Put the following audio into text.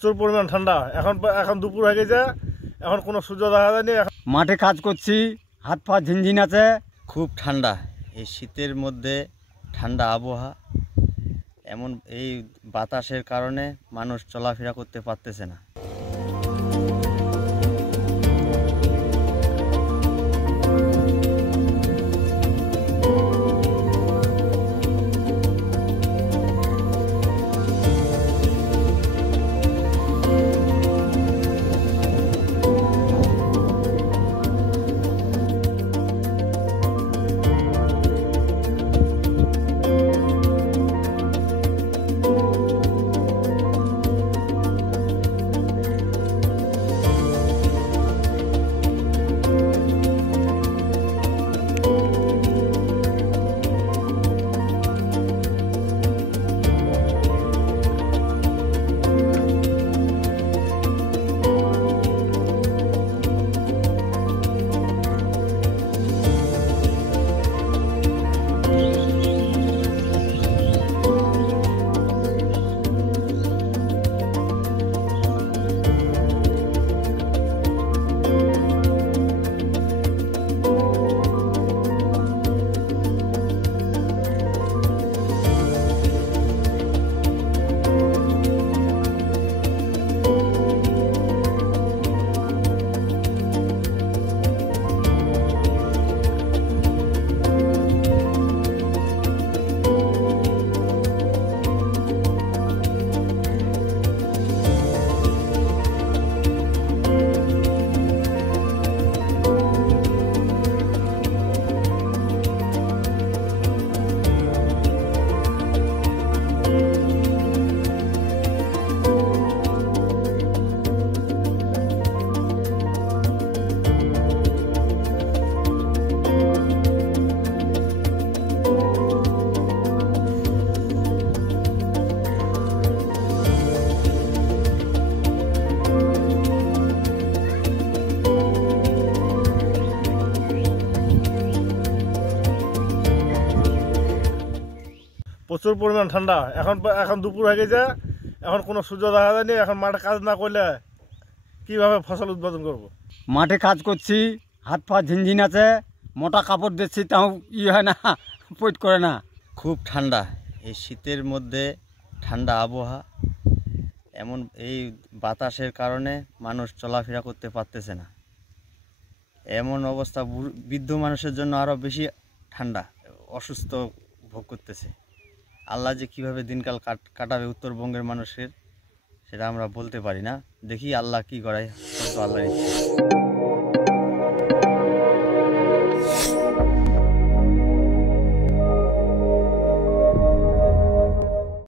প্রচুর পরিমাণ ঠান্ডা। এখন এখন দুপুর হয়ে গেছে, এখন কোনো সূর্য দেখা যায়নি। মাঠে কাজ করছি, হাত পা ঝিনঝিন আছে। খুব ঠান্ডা, এই শীতের মধ্যে ঠান্ডা আবহাওয়া, এমন এই বাতাসের কারণে মানুষ চলাফেরা করতে পারতেছে না। প্রচুর পরিমাণ ঠান্ডা। এখন এখন দুপুর হয়ে গেছে, এখন কোনো সূর্য দেখা যায়নি। এখন মাঠে কাজ না করলে কিভাবে ফসল উৎপাদন করব? মাঠে কাজ করছি, হাত পা ঝিনঝিন আছে। মোটা কাপড় দিচ্ছি, তাও হয় না, পইট করে না। খুব ঠান্ডা, এই শীতের মধ্যে ঠান্ডা আবহাওয়া, এমন এই বাতাসের কারণে মানুষ চলাফেরা করতে পারতেছে না। এমন অবস্থা, বৃদ্ধ মানুষের জন্য আরও বেশি ঠান্ডা, অসুস্থ ভোগ করতেছে। আল্লাহ যে কীভাবে দিনকাল কাটাবে উত্তরবঙ্গের মানুষের, সেটা আমরা বলতে পারি না। দেখি আল্লাহ কী করায়, আল্লাহর ইচ্ছা।